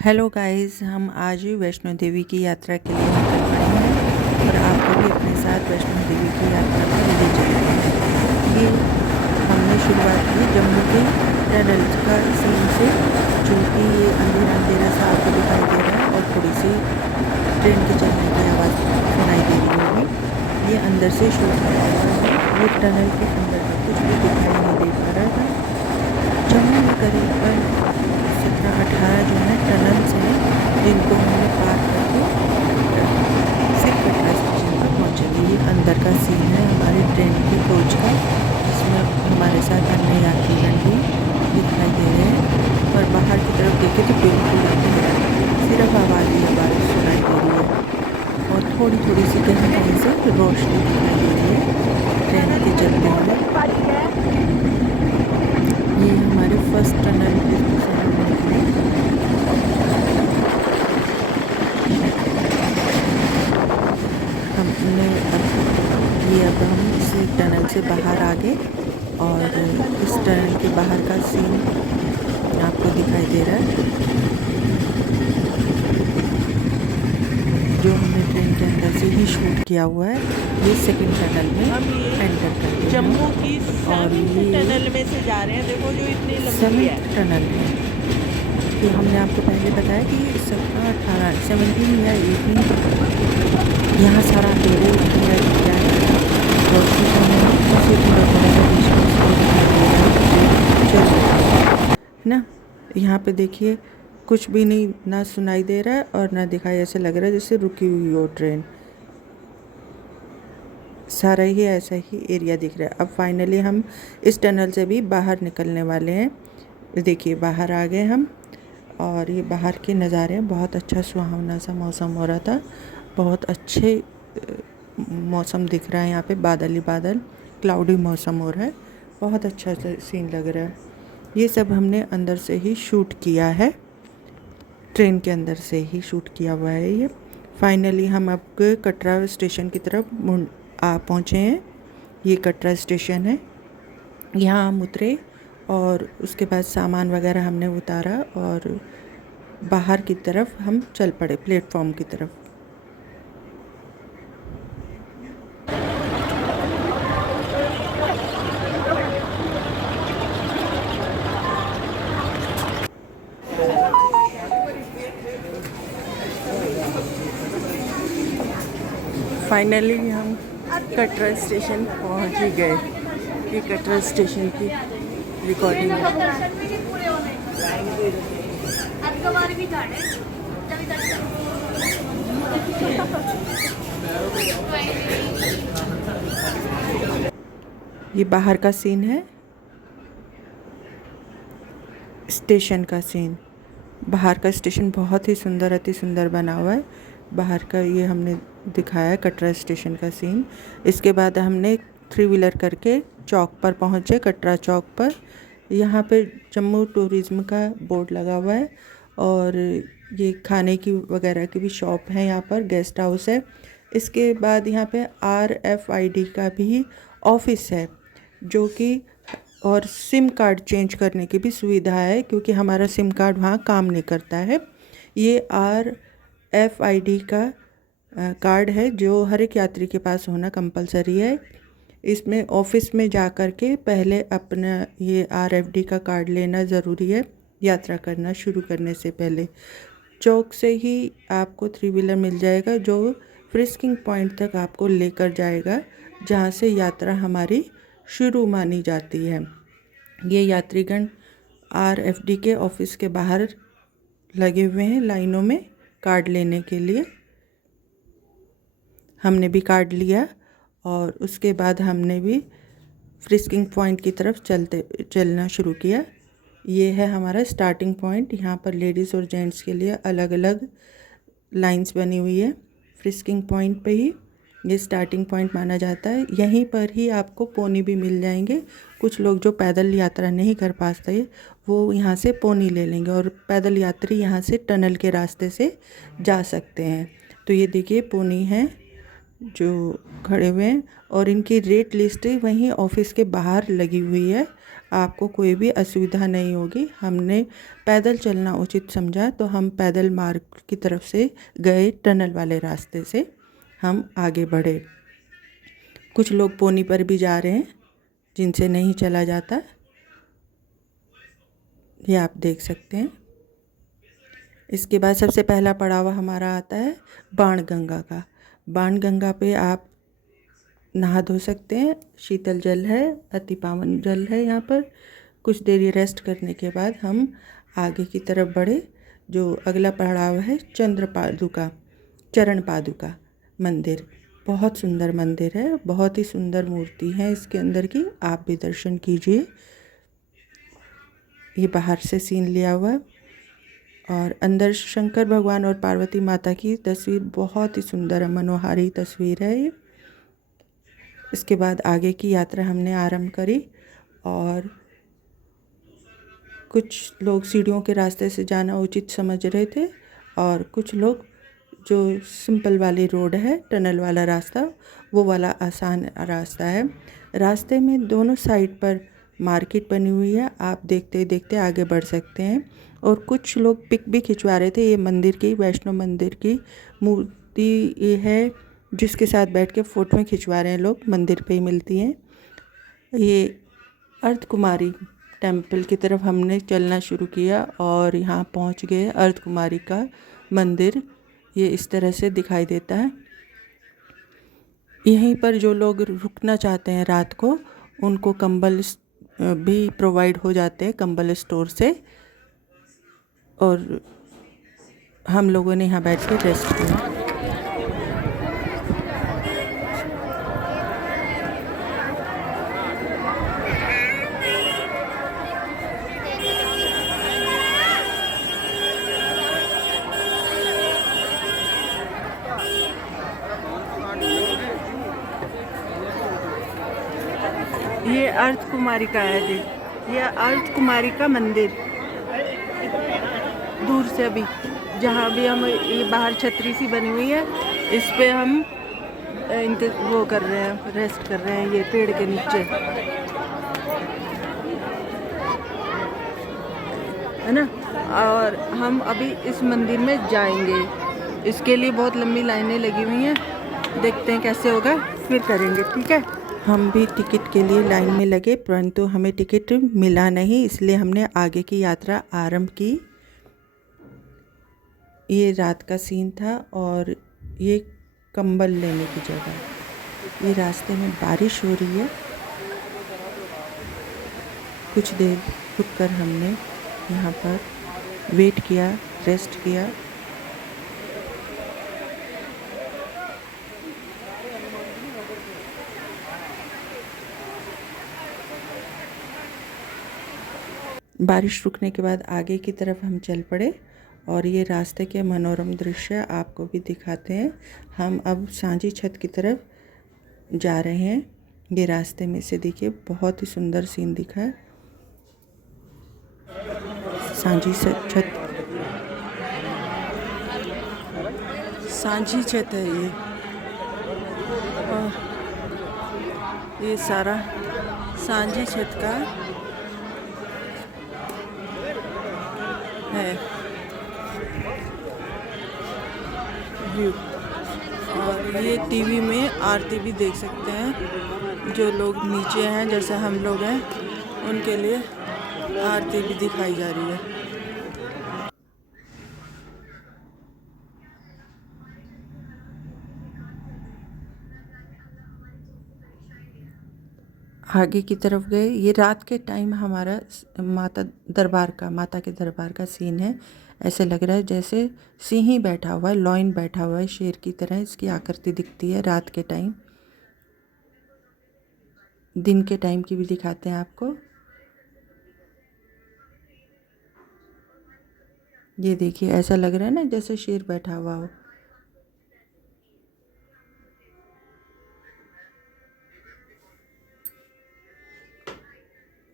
Hello guys, हम आज वैष्णो देवी की यात्रा के लिए निकल पड़े हैं और आपको भी अपने साथ वैष्णो देवी की यात्रा पर ले चलते हैं। ये हमने शुरुआत की जम्मू के टनल का सीन से, जो कि ये अंधेरा अंधेरा सा आपको दिखाई दे रहा है और थोड़ी सी ट्रेन के चलने की आवाज़ सुनाई दे रही होगी। ये अंदर से शूट किया हुआ है। ये टनल के अंदर का कुछ भी दिखाई नहीं दे पा रहा था। जम्मू में करीबन 17-18 जो है टनल्स हैं, जिनको हमने पार करके फिर कटरा स्टेशन पर पहुँचेंगे। ये अंदर का सीन है हमारी ट्रेन की कोच का, जिसमें हमारे साथ अन्य यात्रीगण भी दिखाई दे रहे हैं। और बाहर की तरफ देखें तो बिल्कुल अंधेरा, सिर्फ आवाज़ ही आवाज़ सुनाई दे रही है और थोड़ी थोड़ी सी कहीं कहीं से रोशनी दिखाई दे रही है ट्रेन के चलते हुए। ये हमारे फर्स्ट टनल हमने अब हम इस टनल से बाहर आ गए और इस टनल के बाहर का सीन आपको दिखाई दे रहा है, जो हमने ट्रेन के अंदर से ही शूट किया हुआ है। ये सेकंड टनल में एंटर करते हैं जम्मू की और ये टनल में से जा रहे हैं। देखो जो इतनी लंबी है। 7th टनल है। कि हमने आपको पहले बताया कि 17 या 18 यहाँ सारा अंधेरे अंधेरा दिख रहा है, रोशनी कम है, उसी थोड़ा थोड़ा सा बीच में उसको दिखाई दे रहा है चल रहा है ना। यहाँ पे देखिए कुछ भी नहीं, ना सुनाई दे रहा है और ना दिखाई, ऐसे लग रहा है जैसे रुकी हुई हो ट्रेन। सारा ही ऐसा ही एरिया दिख रहा है। अब फाइनली हम इस टनल से भी बाहर निकलने वाले हैं। देखिए बाहर आ गए हम और ये बाहर के नज़ारे हैं। बहुत अच्छा सुहावना सा मौसम हो रहा था, बहुत अच्छे मौसम दिख रहा है। यहाँ पे बादल ही बादल, क्लाउडी मौसम हो रहा है, बहुत अच्छा सीन लग रहा है। ये सब हमने अंदर से ही शूट किया है, ट्रेन के अंदर से ही शूट किया हुआ है ये। फाइनली हम अब कटरा स्टेशन की तरफ पहुँचे हैं। ये कटरा स्टेशन है, यहाँ हम उतरे और उसके बाद सामान वगैरह हमने उतारा और बाहर की तरफ हम चल पड़े, प्लेटफॉर्म की तरफ। फाइनली हम कटरा स्टेशन पहुंच ही गए। ये कटरा स्टेशन की रिकॉर्डिंग है। ये बाहर का सीन है, स्टेशन का सीन। बाहर का स्टेशन बहुत ही सुंदर, अति सुंदर बना हुआ है। बाहर का ये हमने दिखाया कटरा स्टेशन का सीन। इसके बाद हमने 3 व्हीलर करके चौक पर पहुँचे, कटरा चौक पर। यहाँ पे जम्मू टूरिज़्म का बोर्ड लगा हुआ है और ये खाने की वगैरह की भी शॉप है, यहाँ पर गेस्ट हाउस है। इसके बाद यहाँ पे RFID का भी ऑफिस है, जो कि और सिम कार्ड चेंज करने की भी सुविधा है, क्योंकि हमारा सिम कार्ड वहाँ काम नहीं करता है। ये RFID का कार्ड है जो हर एक यात्री के पास होना कंपलसरी है। इसमें ऑफिस में जा कर के पहले अपना ये RFID का कार्ड लेना ज़रूरी है, यात्रा करना शुरू करने से पहले। चौक से ही आपको 3 व्हीलर मिल जाएगा, जो फ्रिस्किंग पॉइंट तक आपको लेकर जाएगा, जहाँ से यात्रा हमारी शुरू मानी जाती है। ये यात्रीगण RFID के ऑफिस के बाहर लगे हुए हैं लाइनों में कार्ड लेने के लिए। हमने भी कार्ड लिया और उसके बाद हमने भी फ्रिस्किंग पॉइंट की तरफ चलना शुरू किया। ये है हमारा स्टार्टिंग पॉइंट। यहाँ पर लेडीज़ और जेंट्स के लिए अलग अलग लाइंस बनी हुई है। फ्रिस्किंग पॉइंट पे ही ये स्टार्टिंग पॉइंट माना जाता है। यहीं पर ही आपको पोनी भी मिल जाएंगे। कुछ लोग जो पैदल यात्रा नहीं कर पाते वो यहाँ से पोनी ले लेंगे और पैदल यात्री यहाँ से टनल के रास्ते से जा सकते हैं। तो ये देखिए पोनी है, जो खड़े हुए हैं, और इनकी रेट लिस्ट वहीं ऑफिस के बाहर लगी हुई है। आपको कोई भी असुविधा नहीं होगी। हमने पैदल चलना उचित समझा तो हम पैदल मार्ग की तरफ से गए, टनल वाले रास्ते से हम आगे बढ़े। कुछ लोग पोनी पर भी जा रहे हैं जिनसे नहीं चला जाता, ये आप देख सकते हैं। इसके बाद सबसे पहला पड़ाव हमारा आता है बाणगंगा का। बाणगंगा पे आप नहा धो सकते हैं। शीतल जल है, अति पावन जल है। यहाँ पर कुछ देरी रेस्ट करने के बाद हम आगे की तरफ बढ़े। जो अगला पड़ाव है चरण पादुका मंदिर। बहुत सुंदर मंदिर है, बहुत ही सुंदर मूर्ति है इसके अंदर की, आप भी दर्शन कीजिए। ये बाहर से सीन लिया हुआ है और अंदर शंकर भगवान और पार्वती माता की तस्वीर बहुत ही सुंदर है, मनोहारी तस्वीर है ये। इसके बाद आगे की यात्रा हमने आरंभ करी और कुछ लोग सीढ़ियों के रास्ते से जाना उचित समझ रहे थे और कुछ लोग जो सिंपल वाली रोड है, टनल वाला रास्ता, वो वाला आसान रास्ता है। रास्ते में दोनों साइड पर मार्केट बनी हुई है, आप देखते देखते आगे बढ़ सकते हैं। और कुछ लोग पिक भी खिंचवा रहे थे। ये मंदिर की, वैष्णो मंदिर की मूर्ति ये है जिसके साथ बैठ के फ़ोटो खिंचवा रहे हैं लोग, मंदिर पे ही मिलती हैं। ये अर्धकुमारी टेम्पल की तरफ हमने चलना शुरू किया और यहाँ पहुँच गए। अर्धकुमारी का मंदिर ये इस तरह से दिखाई देता है। यहीं पर जो लोग रुकना चाहते हैं रात को, उनको कंबल भी प्रोवाइड हो जाते हैं कंबल स्टोर से, और हम लोगों ने यहाँ बैठ के रेस्ट किया। ये अर्धकुमारी का है जी, ये अर्धकुमारी का मंदिर। दूर से अभी जहाँ भी हम, ये बाहर छतरी सी बनी हुई है, इस पे हम वो कर रहे हैं, रेस्ट कर रहे हैं ये पेड़ के नीचे, है ना। और हम अभी इस मंदिर में जाएंगे। इसके लिए बहुत लंबी लाइनें लगी हुई हैं, देखते हैं कैसे होगा, फिर करेंगे, ठीक है। हम भी टिकट के लिए लाइन में लगे, परंतु हमें टिकट मिला नहीं, इसलिए हमने आगे की यात्रा आरंभ की। ये रात का सीन था और ये कंबल लेने की जगह। ये रास्ते में बारिश हो रही है। कुछ देर रुककर हमने यहाँ पर वेट किया, रेस्ट किया। बारिश रुकने के बाद आगे की तरफ हम चल पड़े और ये रास्ते के मनोरम दृश्य आपको भी दिखाते हैं। हम अब सांझी छत की तरफ जा रहे हैं। ये रास्ते में से देखिए बहुत ही सुंदर सीन दिखा है। सांझी छत है ये। ये सारा सांझी छत का है व्यू। और ये टीवी में आरती भी देख सकते हैं। जो लोग नीचे हैं, जैसे हम लोग हैं, उनके लिए आरती भी दिखाई जा रही है। आगे की तरफ गए। ये रात के टाइम हमारा माता के दरबार का सीन है। ऐसे लग रहा है जैसे सिंह ही बैठा हुआ है, लॉयन बैठा हुआ है, शेर की तरह इसकी आकृति दिखती है रात के टाइम। दिन के टाइम की भी दिखाते हैं आपको। ये देखिए, ऐसा लग रहा है ना जैसे शेर बैठा हुआ हो।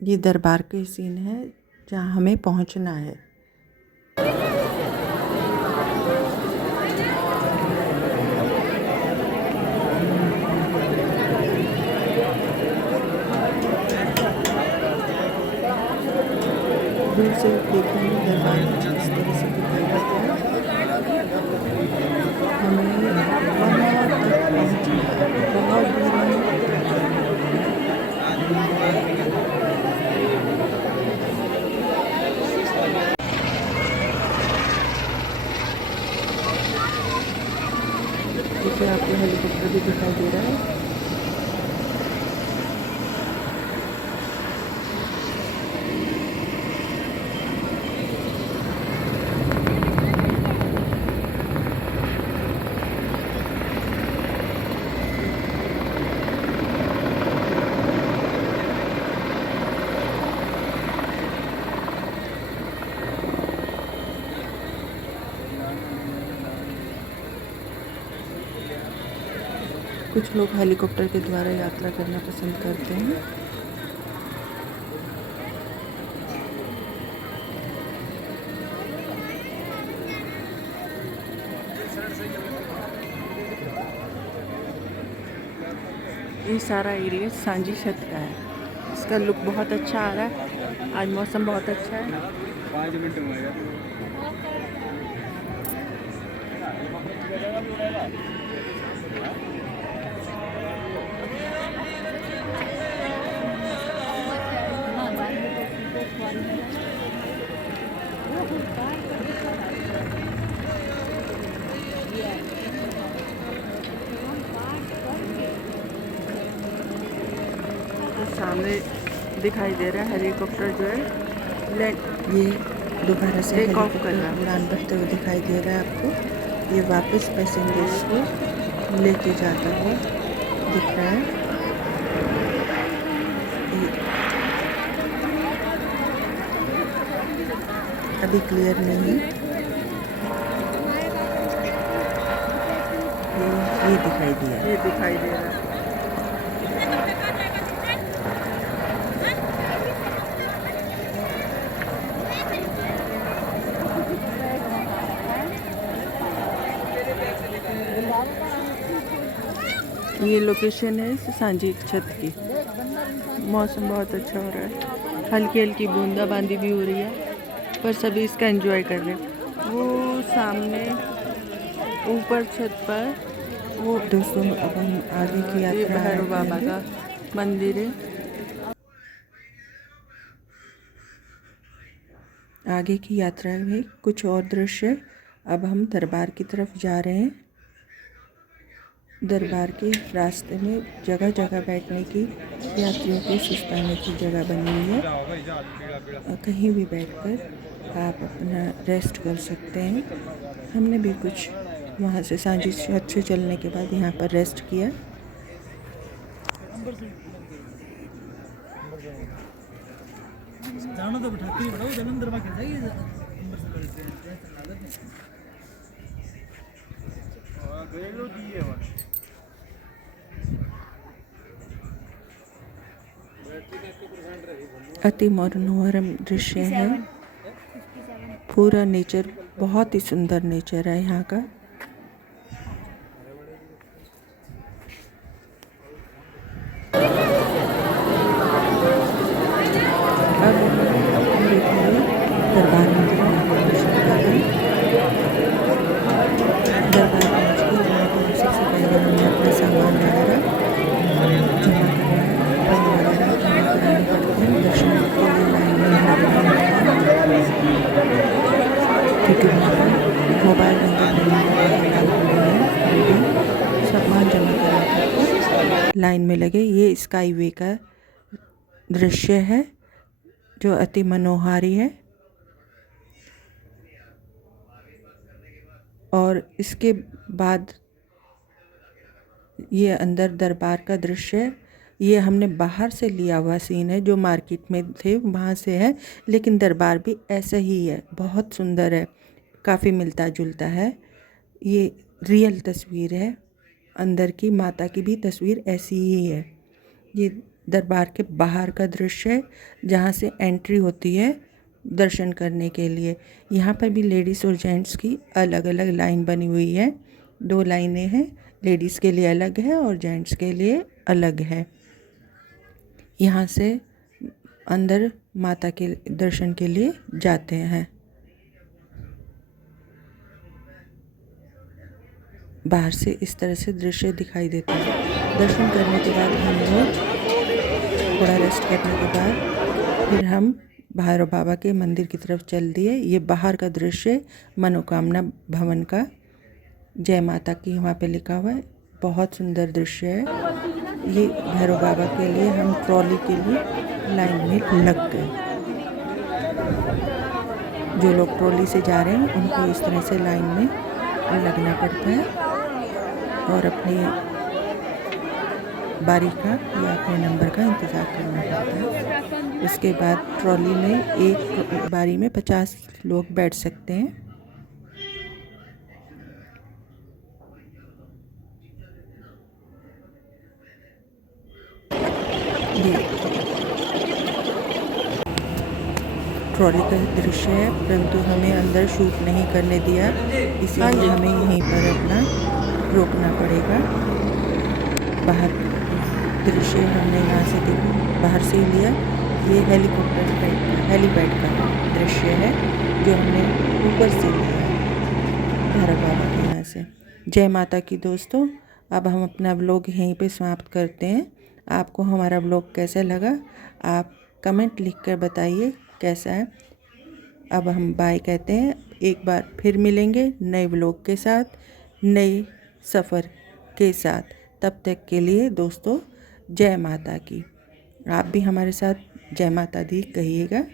ये दरबार के सीन है जहाँ हमें पहुँचना है। नीचे आपको हेलीकॉप्टर भी दिखाई दे रहा है। कुछ लोग हेलीकॉप्टर के द्वारा यात्रा करना पसंद करते हैं। ये सारा एरिया सांझी छत का है। इसका लुक बहुत अच्छा आ रहा है। आज मौसम बहुत अच्छा है। 5 मिनट में आएगा। सामने दिखाई दे रहा है हेलीकॉप्टर जो है ये दोबारा से टेक ऑफ कर रहा है। उड़ान भरते हुए दिखाई दे रहा है आपको। ये वापस पैसेंजर्स को लेके जाता हुआ दिख रहा है। अभी क्लियर नहीं है। ये दिखाई दिया। ये दिखाई दे रहा है। ये लोकेशन है सांझी छत की। मौसम बहुत अच्छा हो रहा है। हल्की हल्की बूंदाबांदी भी हो रही है, पर सभी इसका एंजॉय कर रहे हैं। वो सामने ऊपर छत पर वो दोस्तों अब हम आगे की ये यात्रा भैरव बाबा का मंदिर है। आगे की यात्रा में कुछ और दृश्य। अब हम दरबार की तरफ जा रहे हैं। दरबार के रास्ते में जगह जगह बैठने की, यात्रियों को सुस्ताने की जगह बनी हुई है। कहीं भी बैठकर आप अपना रेस्ट कर सकते हैं। हमने भी कुछ वहाँ से सांझी छत से चलने के बाद यहाँ पर रेस्ट किया। जाना तो बिठाती है, बताओ जलंधर में कैसा ही नंबर से करते हैं। अति मनोरम दृश्य है। पूरा नेचर, बहुत ही सुंदर नेचर है यहाँ का। अब हम देखेंगे दरबार मंदिर में दर्शन कर रहे हैं। दरबार मंदिर के वहाँ पर सबसे पहले हमने अपना सामान वगैरह जमा करना है। पेन वगैरह जमा कराने पड़ते हैं दर्शन के लिए। लाइन में लगना होता है, क्योंकि वहाँ पर मोबाइल नंबर सामान जमा कराने लाइन में लगे। ये स्काई वे का दृश्य है जो अति मनोहारी है। और इसके बाद ये अंदर दरबार का दृश्य। ये हमने बाहर से लिया हुआ सीन है, जो मार्केट में थे वहाँ से है, लेकिन दरबार भी ऐसा ही है। बहुत सुंदर है, काफ़ी मिलता जुलता है। ये रियल तस्वीर है। अंदर की माता की भी तस्वीर ऐसी ही है। ये दरबार के बाहर का दृश्य है, जहाँ से एंट्री होती है दर्शन करने के लिए। यहाँ पर भी लेडीज़ और जेंट्स की अलग अलग लाइन बनी हुई है। 2 लाइनें हैं, लेडीज़ के लिए अलग है और जेंट्स के लिए अलग है। यहाँ से अंदर माता के दर्शन के लिए जाते हैं। बाहर से इस तरह से दृश्य दिखाई देता है। दर्शन करने के बाद हम लोग थोड़ा रेस्ट करने के बाद फिर हम भैरव बाबा के मंदिर की तरफ चल दिए। ये बाहर का दृश्य मनोकामना भवन का। जय माता की वहाँ पे लिखा हुआ है। बहुत सुंदर दृश्य है। ये भैरव बाबा के लिए हम ट्रॉली के लिए लाइन में लग गए। जो लोग ट्रॉली से जा रहे हैं उनको इस तरह से लाइन में लगना पड़ता है और अपनी बारी का या अपने नंबर का इंतज़ार करना पड़ता है। उसके बाद ट्रॉली में एक बारी में 50 लोग बैठ सकते हैं। ये ट्रॉली का दृश्य है, परंतु हमें अंदर शूट नहीं करने दिया, इसलिए हमें यहीं पर अपना रोकना पड़ेगा। बाहर दृश्य हमने यहाँ से बाहर से ही लिया। ये हेलीपैड का दृश्य है जो हमने ऊपर से लिया भैरव बाबा के यहाँ से। जय माता की दोस्तों, अब हम अपना व्लॉग यहीं पे समाप्त करते हैं। आपको हमारा व्लॉग कैसा लगा आप कमेंट लिखकर बताइए कैसा है। अब हम बाय कहते हैं, एक बार फिर मिलेंगे नए व्लॉग के साथ, नए सफ़र के साथ। तब तक के लिए दोस्तों जय माता की। आप भी हमारे साथ जय माता दी कहिएगा।